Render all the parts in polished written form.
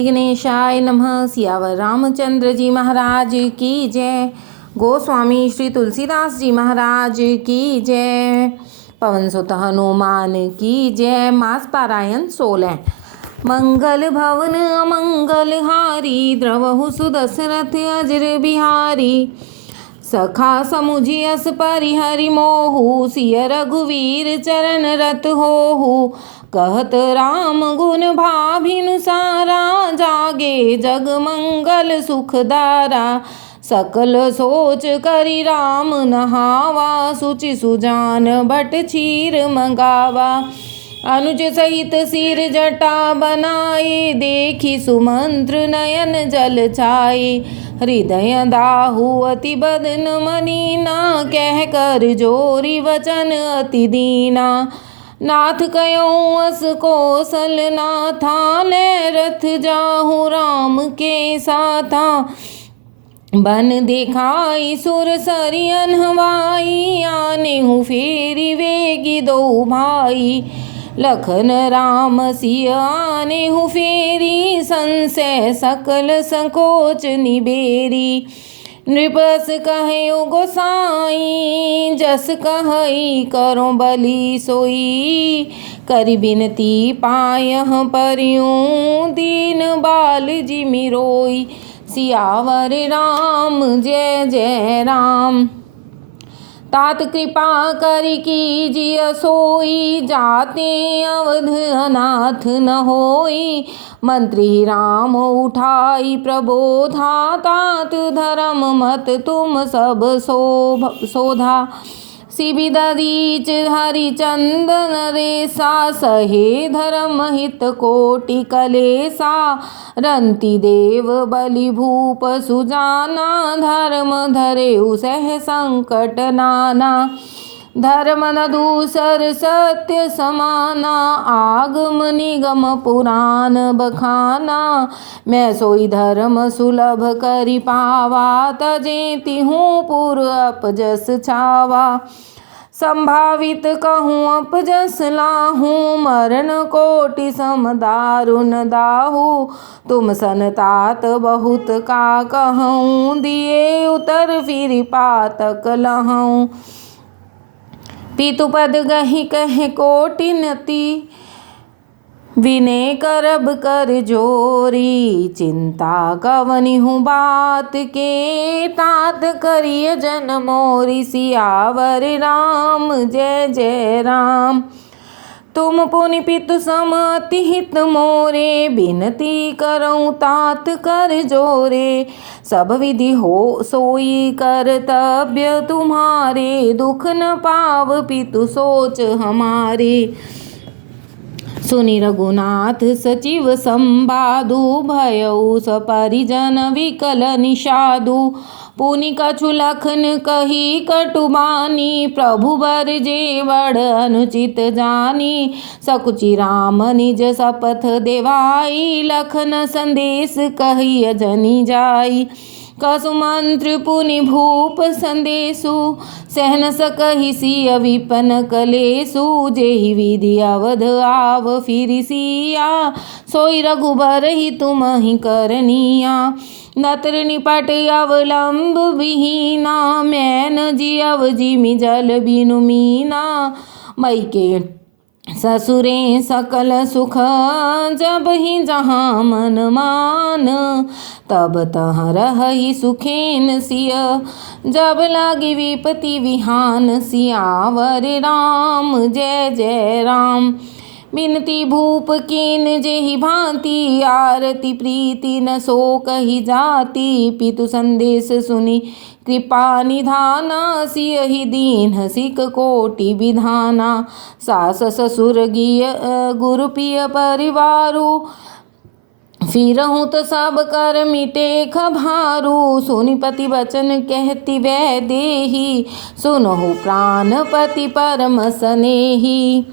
गणेशाय नमः। सियावर रामचंद्र जी महाराज की जय। गोस्वामी श्री तुलसीदास जी महाराज की जय। पवन सुत हनुमान की जय। मास पारायण 16। मंगल भवन अमंगल हारी, द्रवहु सुदशरथ अजर बिहारी। सखा समुझियस परिहरि मोहु, सिय रघुवीर चरण रत होहु। कहत राम गुण भाभिनुसारा, जागे जग मंगल सुखदारा। सकल सोच करि राम नहावा, सुचि सुजान भट क्षीर मंगावा। अनुज सहित सिर जटा बनाए, देखी सुमंत्र नयन जल छाए। हृदय दाहु अति बदन मनीना, कह कर जोरी वचन अति दीना। नाथ कयों अस कौशल नाथा, ले रथ जाहु राम के साथा। बन देखाई सुर सरियन हवाई, आने हूँ फेरी वेगी दो भाई। लखन राम सिय आने हूँ फेरी, संशय सकल संकोच निबेरी। नृपस कहो गोसाई, जस कहई करो बलि सोई। करि बिनती पायह परियूं, दीन बाल जिमि रोई। सियावर राम जय जय राम। तात कृपा करि कीजिए सोई, जाते अवध अनाथ न होई। मंत्री राम उठाई प्रबोधा, तात धर्म मत तुम सब शोधा। शिबिदीच हरिचंदन रेसा, सहे धर्म हित कोटि कलेसा। रंति देव बलि भूप सुजाना, धर्म धरेउ सह संकट नाना। धर्म न दूसर सत्य समाना, आगम निगम पुराण बखाना। मैं सोई धर्म सुलभ करि पावा, तजेति हूँ पुर अपजस छावा। संभावित कहूँ अपजस लाहूँ, मरण कोटि सम दारुण दाहू। तुम सन तात बहुत का कहूँ, दिए उतर फिर पातक लहूँ। पितुपद गहि कह कोटि नति, विनय करब कर जोरी। चिंता कवनि हूँ बात के, तात करिय जन मोरी। सियावर राम जय जय राम। तुम पुनि पितु सम अति हित मोरे, बिनती करऊँ तात कर जोरे। सब विधि हो सोई कर्तव्य तुम्हारे, दुख न पाव पितु सोच हमारे। सुनि रघुनाथ सचिव संवादु, भयउ सपरिजन विकल निषादु। पुनि कछु लखन कही कटुबानी, प्रभु बर जे बड़ अनुचित जानी। सकुचि राम निज शपथ देवाई, लखन संदेश कहिय जनि जाई। कसु मंत्र पुनि भूप संदेशु, सहन सकहि सिय विपन कलेसु। जेहि विधि अवध आव फिरि सिया, सोई रघुबर ही तुम ही करनिया। नत्र निपट अवलंब विहीना, मैन जियव जिमि जल बिनु मीना। मई के ससुरे सकल सुख, जब ही जहाँ मन मान। तब तहाँ रहहि सुखेन सिय, जब लागी विपति विहान। सियावर राम जय जय राम। बिनती भूप कीन जेहि भांति, आरती प्रीति न सो कहि जाति। पितु संदेश सुनि कृपा निधाना, सियहि दीन सिक कोटि विधाना। सास ससुर गिय गुरु पिय परिवारु, फिरहूँ तो सब कर मिटे खभारू। सुनि पति वचन कहती वै देही, सुनहु प्राणपति परम स्नेही।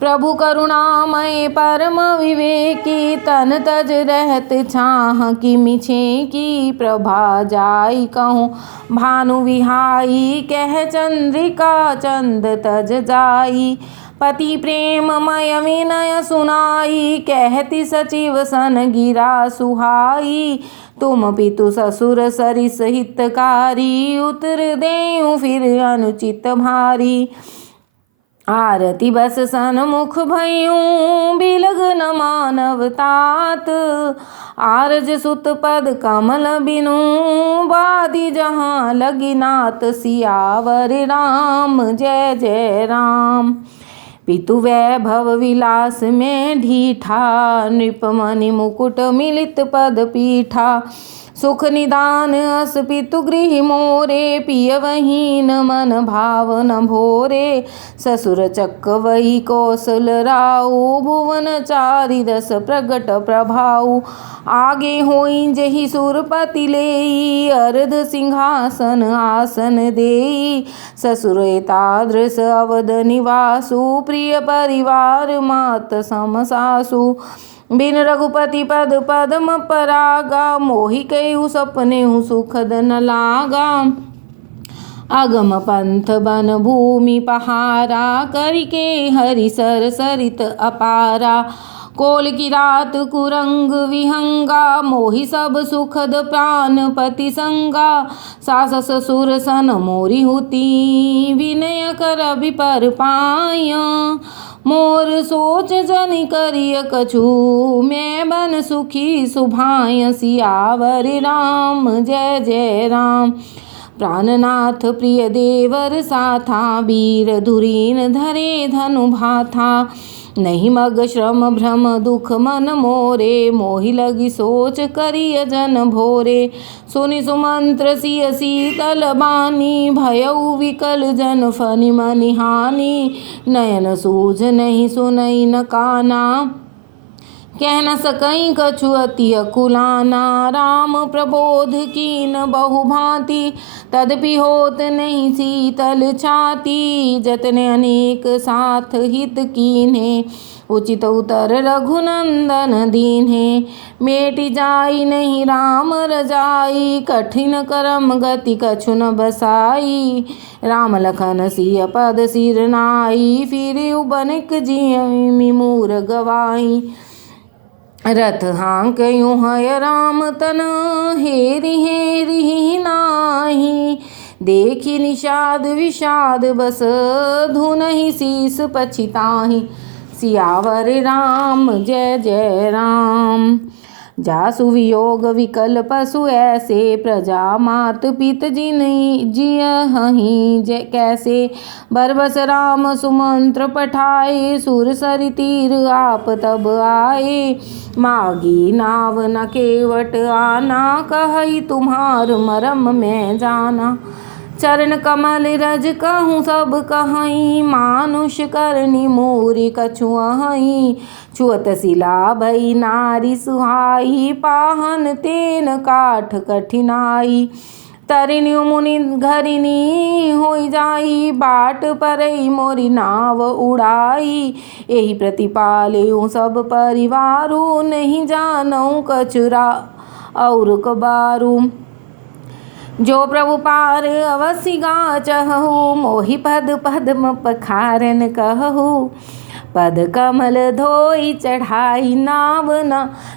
प्रभु करुणामय परम विवेकी, तन तज रहत छाह किमि छेकी। प्रभा जाई कहूँ भानु विहाई, कह चंद्रिका चंद तज जाई। पति प्रेममय विनय सुनाई, कहती सचिव सन गिरा सुहाई। तुम पितु ससुर सरिस हितकारी, उतर देऊं फिर अनुचित भारी। आरती बस सन्मुख भयूं, बिलग न मानव तात। आरज सुत पद कमल बिनु, बादी जहाँ लगी नात। सियावर राम जय जय राम। पितु वैभव विलास में ढीठा, नृपमणि मुकुट मिलित पद पीठा। सुख निदान अस पितु गृह मोरे, पिय वहीन मन भाव न भोरे। ससुर चक्क वही कौशल राऊ, भुवन चारि दस प्रगट प्रभाऊ। आगे होई जही सुरपति लेई, अर्ध सिंहासन आसन देई। ससुर एतादृश अवध निवासु, प्रिय परिवार मात सम सासु। बिन रघुपति पद पद्म परागा, मोहि कयु सपने सुखद न लागा। अगम पंथ बन भूमि पहारा, करिके हरि सर सरित अपारा। कोल की रात कुरंग विहंगा, मोहि सब सुखद प्राणपति संगा। सास ससुर सन मोरी हुती, विनय कर विपर पाया। मोर सोच जनि करिय कछु, मैं बन सुखी सुभाय। सियावर राम जय जय राम। प्राणनाथ प्रिय देवर साथा, वीर धुरीन धरे धनु भाथा। नहीं मग श्रम भ्रम दुख मन मोरे, मोहि लगी सोच करिय जन भोरे। सुनि सुमंत्र सिय शीतल बानी, भयउ विकल जन फनि मनि हानि। नयन सूझ नहीं सुनई न काना, कह न सकई कछु अति अकुलाना। राम प्रबोध कीन बहु भांति, तदपि होत नहीं शीतल छाती। जतने अनेक साथ हित कीन्हे, उचित उतर रघुनंदन दीन्हे। मेटि जाई नहीं राम रजाई, कठिन करम गति कछु न बसाई। राम लखन सिय पद सिर नाई, फिर बनिक जियमि मूर गवाई। रथ हाँकयूं है राम तन, हेरि हेरि नाही। देखी निषाद विषाद बस, धुनहि शीस पछिताहि। सियावर राम जय जय राम। जासु वियोग विकल पशु ऐसे, प्रजा मात पित जियहि कैसे। बरबस राम सुमंत्र पठाए, सुर सरि तीर आप तब आए। मागी नाव न केवट आना, कहई तुम्हार मरम मैं जाना। चरण कमल रज कहूँ सब कहई, मानुष करनी मूरी कछु अहई। छुअत सिला भई नारी सुहाई, पाहन तेन काठ कठिनाई। तरिणी मुनि घरिनी होई जाई, बाट परई मोरी नाव उड़ाई। एही प्रतिपालयूं सब परिवारू, नहीं जानऊं कछुरा और कबारू। जो प्रभु पार अवसि गा चहु, मोहि पद पद्म पखारन कहु। पद कमल धोई चढ़ाई, नाव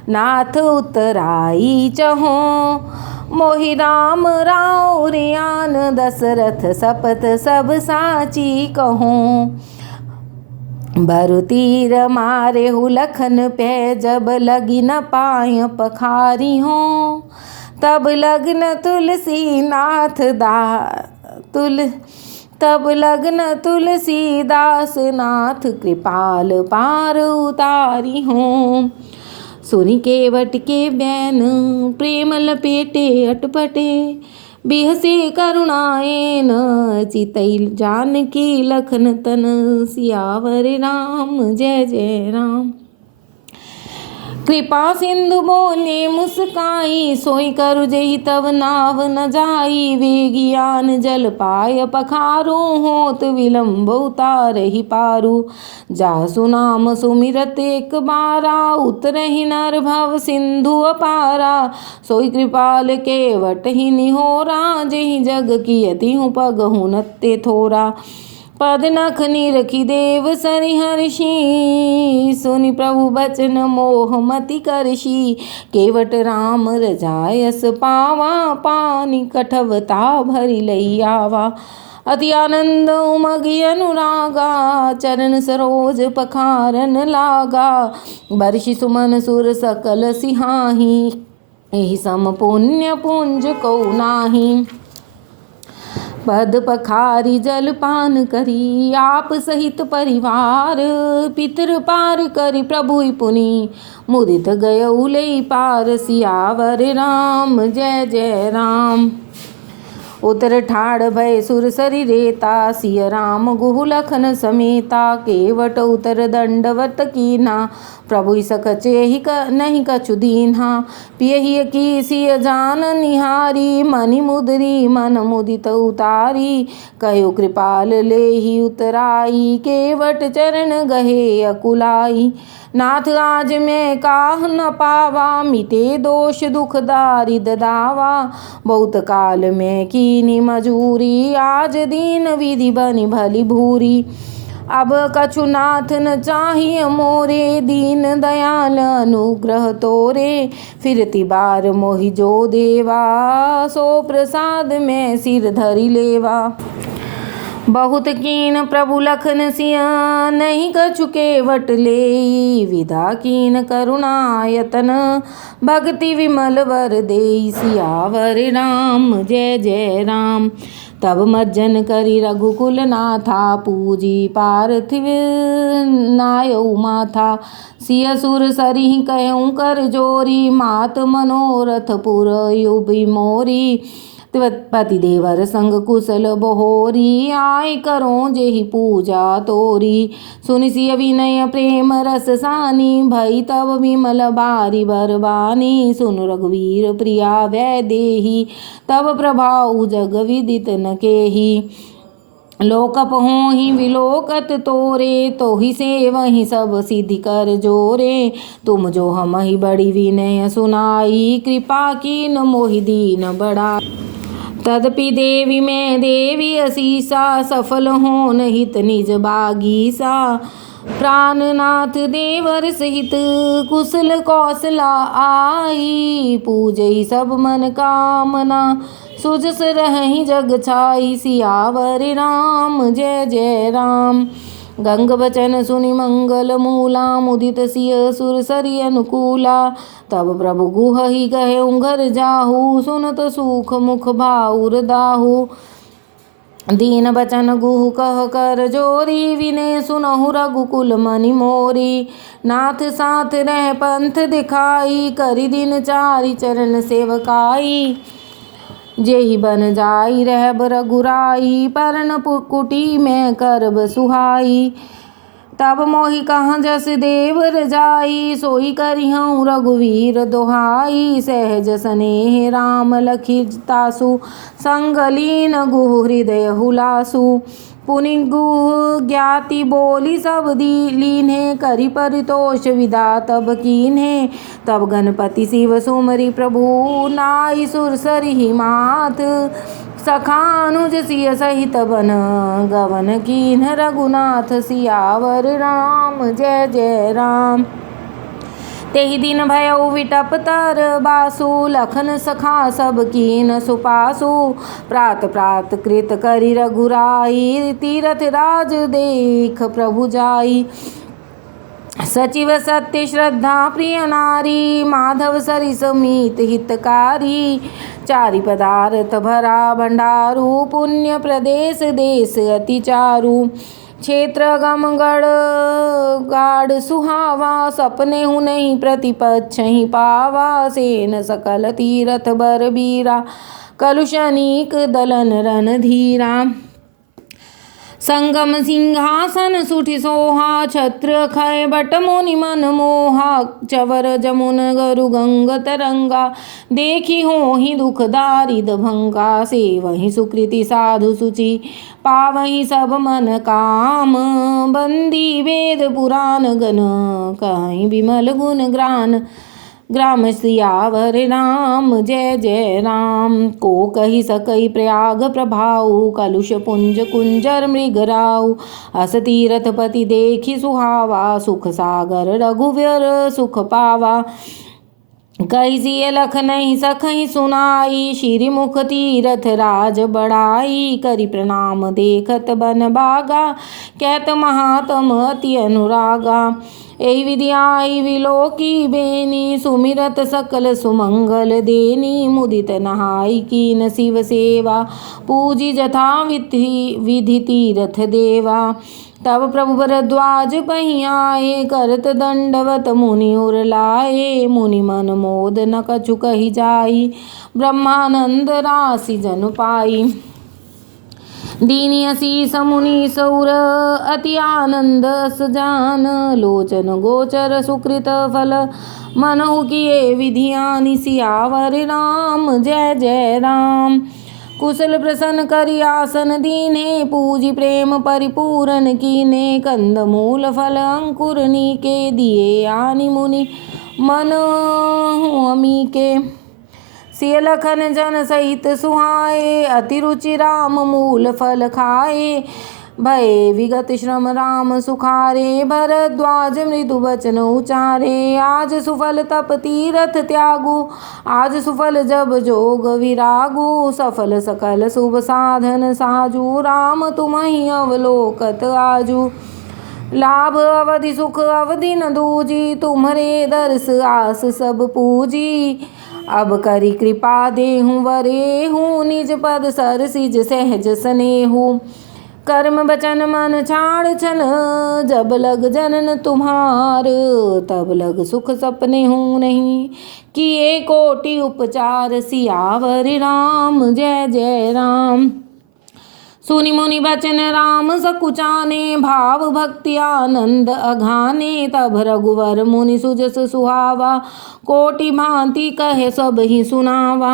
नाथ उतराई चहो। मोहि राम राउरियान, दशरथ सपत सब साची कहूँ। बरु तीर मारे हु लखन पे, जब लगी न पाय पखारी हो। तब लग्न तुलसी नाथ तब लग्न तुलसीदास नाथ, कृपाल पार उतारी हूँ। सुनि केवट के बैन, प्रेम लपेटे अटपटे। बिहसे करुणाएन, चितई जानकी लखन तन। सियावर राम जय जय राम। कृपा सिंधु बोले मुस्काई, सोई करु जेहि तव नाव न जाई। वेगियान जल पाय पखारू, होत विलंब उतारहि पारू। जासु नाम सुमिरत एक बारा, उतरहि नर भव सिंधु अपारा। सोई कृपाल केवट ही निहोरा, जेहि जग कियति हूँ पगहु नत्ते थोरा। पद नख निरखी देव सरिहर्षि, सुनि प्रभु बचन मोह मति करषि। केवट राम रजायस पावा, पानी कठवता भरि लई आवा। अति आनंद उमगी अनुरागा, चरण सरोज पखारन लागा। बर्षि सुमन सुर सकल सिहाही, एहि सम पुण्य पुंज को नाही। पद पखारी जल पान करी, आप सहित परिवार। पितर पार करी प्रभु पुनि, मुदित गयउ लई पार। सियावर राम जय जय राम। उतर ठाड़ भय सुर सरि रेता, सिय राम गुहु लखन समेता। केवट उतर दंडवत कीन्हा, प्रभु सकचे नहीं कछु दीन्हा। पियहि की सिय जान निहारी, मनि मुदरी मन मुदित उतारी। कहो कृपाल लेहि उतराई, केवट चरण गहे अकुलाई। नाथ आज मैं काह न पावा, मिटे दोष दुख दारिद दावा। बहुत काल में कीनी मजूरी, आज दीन विधि बनि भली भूरी। अब कछु नाथ न चाहिए मोरे, दीन दयाल अनुग्रह तोरे। फिरती बार मोहि जो देवा, सो प्रसाद में सिर धरि लेवा। बहुत कीन प्रभु लखन सिय, नहीं कछु केवट लेई। विधा कीन करुणायतन, भक्ति विमल वर देई। सियावर राम जय जय राम। तब मज्जन करी रघुकुल नाथा, पूजी पार्थिव नायउ माथा। सिय सुर सरिहि कहऊँ कर जोरी, मात मनोरथ पुरयुबि मोरी। पति देवर संग कुशल बहोरी, आय करो जेहि पूजा तोरी। सुनि सिय विनय प्रेम रस सानी, भई तब विमल बारी बरबानी। सुन रघुवीर प्रिया वैदेही, तब प्रभाउ जग विदित न केही। लोकप होहि विलोकत तोरे, तोहि सेवहि सब सिद्धि कर जोरे। तुम जो हमहि बड़ी विनय सुनाई, कृपा कीन मोहि दीन बड़ा। तदपि देवी में देवी असीसा, सफल होन हित निज बागीसा। प्राणनाथ देवर सहित कुशल कौशला आई। पूजई सब मन कामना, सुजस रहहि जग छाई। सियावर राम जय जय राम। गंग बचन सुनि मंगल मूला, मुदित सिय सुर सरि अनुकूला। तब प्रभु गुहहि कहऊँ घर जाहू, सुनत सुख मुख भाउर दाहू। दीन बचन गुहु कह कर जोरी, विनय सुनहु रघुकुल मनि मोरी। नाथ साथ रह पंथ दिखाई, करि दिन चारि चरण सेवकाई। जेहि बन जाई रहब रघुराई, परन कुटी में करब सुहाई। तब मोहि कहाँ जस देव रजाई, सोई करिहऊँ रघुवीर दोहाई। सहज स्नेह राम लखि तासु, संग लीन गुहु हृदय हुलासु। पुनि गुहु ज्ञाति बोली सब लीन्हे, करि परितोष विदा तब कीन्हे। तब गणपति शिव सुमरि प्रभु, नाई सुर सरिहि मात। सखा अनुज सिय सहित बन, गवन कीन्ह रघुनाथ। सियावर राम जय जय राम। तेहि दिन भयउ विटप तर बासु, लखन सखा सब कीन सुपासु। प्रात प्रात कृत करि रघुराई, तीरथ राज देख प्रभु जाई। सचिव सत्य श्रद्धा प्रिय नारी, माधव सरिस मीत हितकारी। चारि पदार्थ भरा भंडारू, पुण्य प्रदेश देश अति चारु। क्षेत्र गम गढ़ गाढ़ सुहावा, सपने हूँ नहीं प्रतिपक्षहि पावा। सेन सकल तीरथ बर बीरा, कलुषनीक दलन रन धीरा। संगम सिंहासन सुठि सोहा, छत्र खय बट मुनि मन मोहा। चवर जमुन गरु गंग तरंगा, देखी होहि दुख दारिद भंगा। सेवहि सुकृति साधु सुचि, पावहि सब मन काम। बंदी वेद पुराण गण, कहीं विमल गुण ग्रान। ग्राम सियावर राम जय जय राम। को कही सकई प्रयाग प्रभाऊ कलुष पुंज कुंजर मृगराऊ। अस तीरथ पति देखी सुहावा सुख सागर रघुवीर सुख पावा। कैसी लख नहीं सखई सुनाई श्री मुख तीरथ राज बढ़ाई। करी प्रणाम देखत बन बागा कहत महात्म अति अनुरागा। एहि विधि आई विलोकी बेनी सुमिरत सकल सुमंगल देनी। मुदित नहाई कीन शिव सेवा पूजी जथा विधि तीरथ देवा। तब प्रभु भरद्वाज पही आए करत दंडवत मुनि उर लाए। मुनि मन मोद न कछु कही जाई ब्रह्मानंद राशि जन पाई। दीनी असीस मुनि सौर अति आनंद सजान। लोचन गोचर सुकृत फल मनहु किए विधियानि। सियावर राम जय जय राम। कुशल प्रसन्न करि आसन दीने पूजी प्रेम परिपूरन कीने। कंद मूल फल अंकुर नीके दिए आनि मुनि मन अमी के। सिय लखन जन सहित सुहाए अति रुचि राम मूल फल खाए। भय विगत श्रम राम सुखारे भरद्वाज मृदु वचन उचारे। आज सुफल तप तीरथ त्यागु आज सुफल जब जोग विरागु। सफल सकल शुभ साधन साजू राम तुम्हि अवलोकत आजू। लाभ अवधि सुख अवधि न दूजी तुम्हरे दर्श आस सब पूजी। अब करी कृपा देहूँ वरेहूँ निज पद सरसिज सहज स्नेहू। कर्म बचन मन छाड़ छन जब लग जनन तुम्हार। तब लग सुख सपने हूँ नहीं किए कोटि उपचार। सियावर राम जय जय राम। सुनि मुनि बचन राम सकुचाने भाव भक्ति आनंद अघाने। तब रघुवर मुनि सुजस सुहावा कोटि भांति कहे सब ही सुनावा।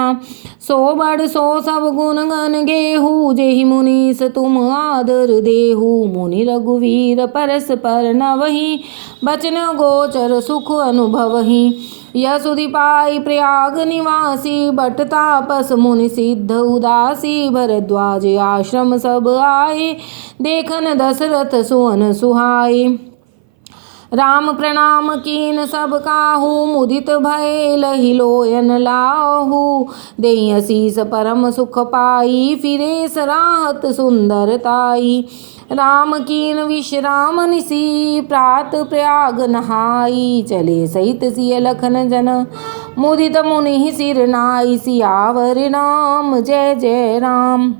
सो बड़ सो सब गुण गण गेहू जेहि मुनीस तुम आदर देहू। मुनि रघुवीर परस पर नवहि बचन गोचर सुख अनुभवहि। यशुधि पाई प्रयाग निवासी बट तापस मुनि सिद्ध उदासी। भरद्वाज आश्रम सब आए देखन दशरथ सुवन सुहाए। राम प्रणाम कीन सब काहू मुदित भय लहि लोयन लाहू। देहि असीस परम सुख पाई फिरे सराहत सुंदरताई। राम कीन विश्राम निसी प्रात प्रयाग नहाई। चले सहित सिय लखन जन मुदित मुनि सिर नाई। सियावर राम जय जय राम।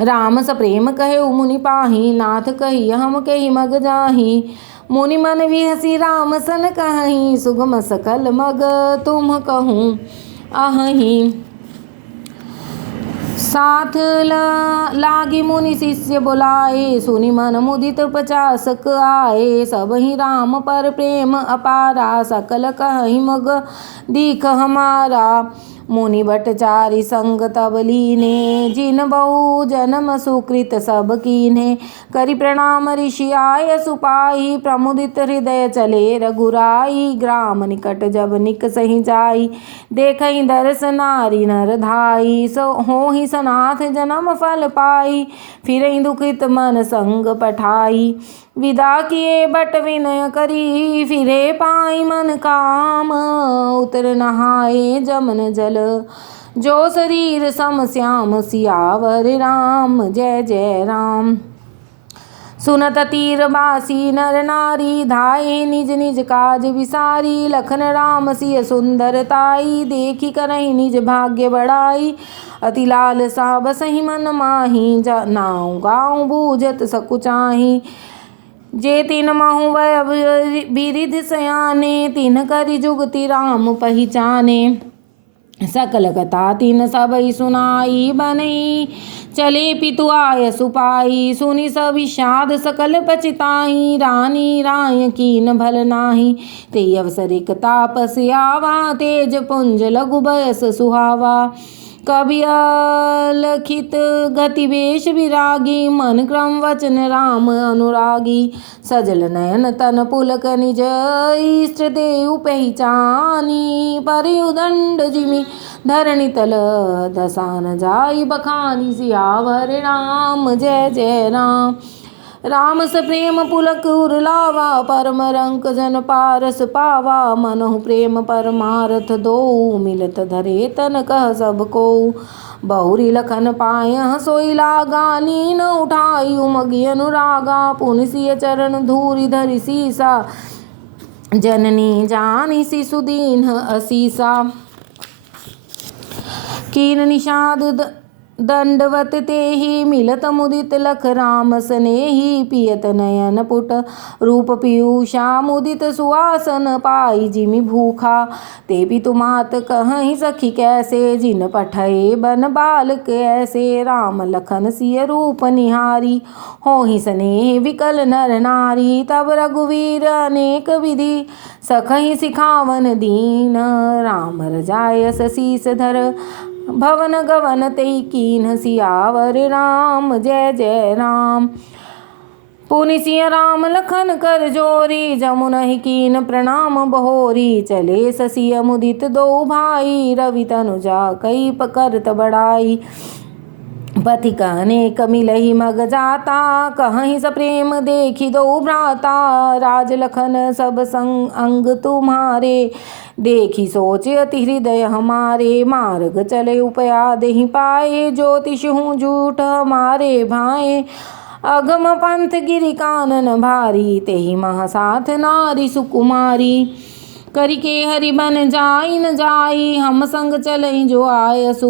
राम सप्रेम कहे मुनि पाही नाथ कही हम कही मग जाही। मुनि मन विहसी राम सन कहीं सुगम सकल मग तुम कहूँ अहि। साथ लागी मुनि शिष्य बुलाए सुनि मन मुदित 50 आए। सब ही राम पर प्रेम अपारा सकल कहीं मग दीख हमारा। मुनि भट्टाचारी संग तब लीने जिन बहु जन्म सुकृत सब कीन्हे। करि प्रणाम ऋषि आय सुपाई प्रमुदित हृदय चले रघुराई। ग्राम निकट जब निक सही जाई देखई दर्श नारी नर धाई। सो होहि सनाथ जन्म फल पाई फिरई दुखित मन संग पठाई। विदा किए बट विनय करी फिरे पाई मन काम। उतर नहाए जमन जल जो शरीर सम श्याम। सियावर राम जय जय राम। सुनत तीर बासी नर नारी धाये निज निज काज विसारी। लखन राम सिय सुंदरताई देखी करहि निज भाग्य बढ़ाई। अति लाल सा बसहि मन माही नाऊ गाँव बूझत सकुचाही। जे तिन महु वय बिरिध सयाने तिन करि जुगति राम पहिचाने। सकल कथा तिन सबई सुनाई बनई चले पितु आय सुपाई। सुनि सब विषाद सकल पचिताई रानी राय कीन भल नाही। ते अवसर एक तापस आवा तेज पुंज लघु बयस सुहावा। कवि अलखित गति वेश विरागी, मन क्रम वचन राम अनुरागी। सजल नयन तन पुलक निज इष्ट देव पहचानी, परिउदंड जिमि धरणि तल दसान जाई बखानी। सियावर राम जय जय राम। राम स प्रेम पुलक उरलावा, परम रंक जन पारस पावा। मनहु प्रेम परमारथ दो, मिलत धरे तन कह सब को। बहुरी लखन पायह सोई लागा, लीन उठाई उमगी अनुरागा। पुनि सिय चरण धूरि धरि सीसा, जननी जानी शिशु दीन असीसा। कीन निषाद दंडवत तेहि, मिलत मुदित लख राम स्नेहि। पियत नयन पुट रूप पीयूषा, मुदित सुवासन पाई जिमि भूखा। ते पितुमात कहीं सखी कैसे, जिन पठये बन बालक ऐसे। राम लखन सिय रूप निहारी, होहि स्नेह विकल नर नारी। तब रघुवीर अनेक विधि, सखहि सिखावन दीन। राम रजायस शीस धर, भवन गवन तेहि कीन्ह। सियावर राम जय जय राम। पुनि सिय राम लखन कर जोरी, जमुनहि कीन प्रणाम बहोरी। चले ससिय मुदित दो भाई, रवि तनुजा कई करत बड़ाई। पथिक अनेक मिलहि मग जाता, कहीं स प्रेम देखी दो भ्राता। राज लखन सब संग अंग तुम्हारे, देखी सोच अति हृदय हमारे। मार्ग चले उपया देहि पाए, ज्योतिष हूँ झूठ हमारे भाए। अगम पंथ गिरि कानन भारी, तेहि मह साथ नारी सुकुमारी। करिके हरि बन जाई न जाई, हम संग चलई जो आयसु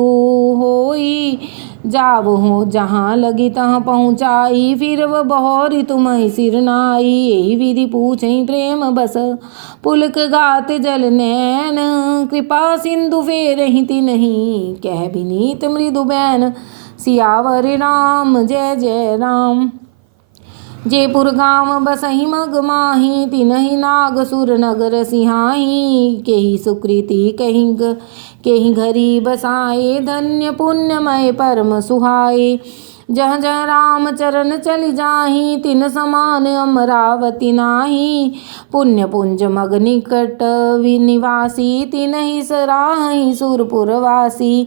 होई। जाबहु जहाँ लगी तहाँ पहुँचाई, फिर वह बहोरी तुम्हि सिर नाई। यही विधि पूछई प्रेम बस, पुलक गात जल नैन। कृपा सिंधु फेरहि तिन्हि, कह विनीत मृदु बैन। सियावर राम जय जय राम। जयपुर गाँव बसहि मग माही, तिन्हि नाग सुर नगर सिहाही। केहि सुकृति केहि घरी बसाए, धन्य पुण्यमय परम सुहाए। जहाँ जहाँ राम चरण चलि जाहि, तिन समान अमरावती नाही। पुण्य पुंज मग निकट निवासी, तिन्हि सराहि सुरपुरवासी।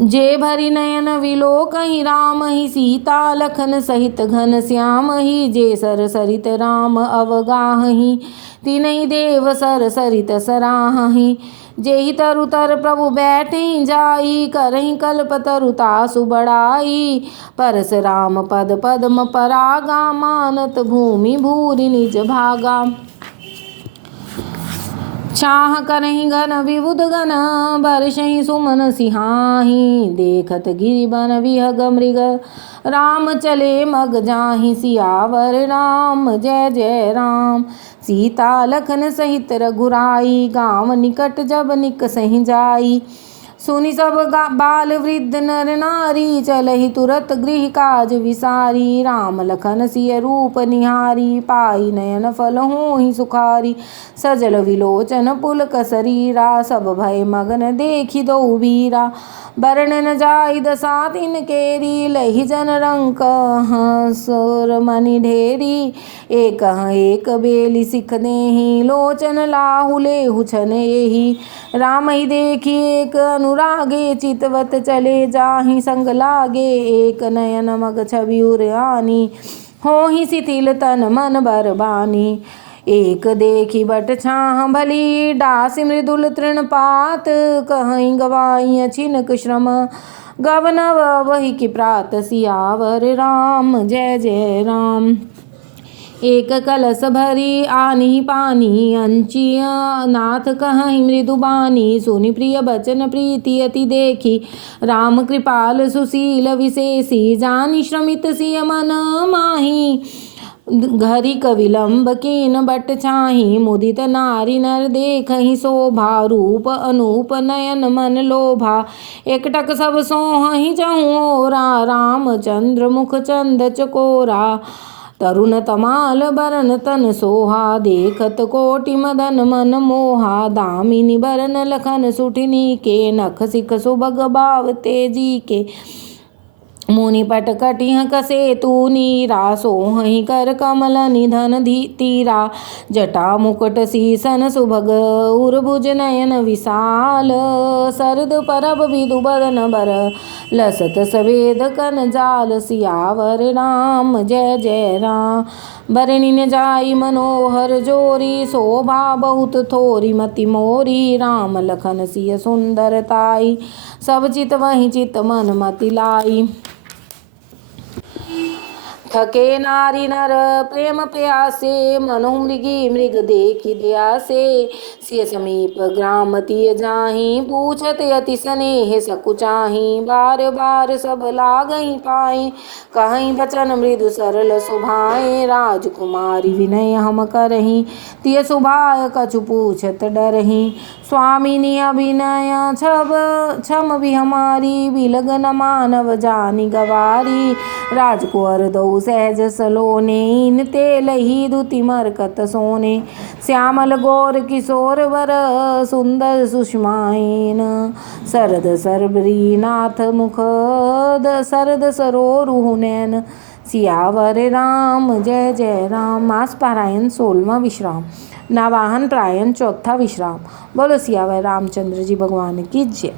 जे भरि नयन विलोकहि रामहि, सीता लखन सहित घन श्यामहि। जे सर सरित राम अवगाहहि, तिन्हि देव सर सरित सराहहि। जेहि तरु तर प्रभु बैठहि जाई, करहि कल्प तरु तासु बड़ाई। परशुराम पद पद्म परागा, मानत भूमि भूरि निज भागा। छाह करहि घन विबुध गण, बरसहि सुमन सिहाहि। देखत गिरि बन विहग मृग, राम चले मग जाहि। सियावर राम जय जय राम। सीता लखन सहित रघुराई, गाँव निकट जब निकसहि जाई। सुनि सब बाल वृद्ध नर नारी, चलहि तुरत गृह काज विसारी। राम लखन सिय रूप निहारी, पाई नयन फल होहि सुखारी। सजल विलोचन पुलक शरीरा, सब भय मगन देखि दो वीरा। वर्णन जाई दशा तिन केरी, लहि जन रंक सुर मनि ढेरी। एक बेली सिख देहि, लोचन लाहु लेहु छन एहि। राम ही देखी एक अनुरागे, चितवत चले जाहि संग लागे। एक नयन मग छवि उरआनी, होहि शिथिल तन मन बरबानी। एक देखी बट छाह भली, डासी मृदुल तृणपात। कहीं गवाई छिनक श्रम, गवनव वही की प्रात। सियावर राम जय जय राम। एक कलश भरी आनी पानी, अंचिय नाथ कहीं मृदुबानी। सुनि प्रिय बचन प्रीति अति देखी, राम कृपाल सुशील विशेषी। जानि श्रमित सिय मन माही, घरी विलंब कीन बट छाही। मुदित नारी नर देखहि शोभा, रूप अनूप नयन मन लोभा। एकटक सब सोहहि चहुँ ओरा, रामचंद्र मुख चंद चकोरा। तरुण तमाल बरन तन सोहा, देखत कोटि मदन मन मोहा। दामिनी बरन लखन सुठनी के, नख सिख सुभग भाव तेजी के। मुनि पट कटिह कसे तू नीरा, सोहहि कर कमल निधन तीरा। जटा मुकुट सीसन सुभग, उर्भुज नयन विशाल। सरद परब विधु बदन बर, लसत सवेद कन जाल। सियावर राम जय जय राम। बरनी न जाई मनोहर जोरी, शोभा बहुत थोरी मति मोरी। राम लखन सिय सुंदर ताई, सब चित वही चित मन मति लाई। थके नारी नर प्रेम प्यासे, मनु मृगी मृग देखि दयासे। सिय समीप ग्राम तिय जाहि, पूछत अति स्नेह सकुचाहि। बार बार सब लागहि पाए, कहई बचन मृदु सरल सुभाए। राजकुमारी विनय हम करहि, तिय सुभाय कछु पूछत डरहि। स्वामिनी अभिनय क्षम भी हमारी, बिलग न मानव जानि गवारी। राजकुंवर दो सहज सलोने, इन तेलहि दुति मरकत सोने। श्यामल गौर किशोर वर, सुंदर सुषमायन। सरद सरबरी नाथ मुख, सरद सरोरुह नैन। सियावर राम जय जय राम। मास पारायण 16वां विश्राम। नवाहन प्रायण 4था विश्राम। बोलो सियावर रामचंद्र जी भगवान की जय।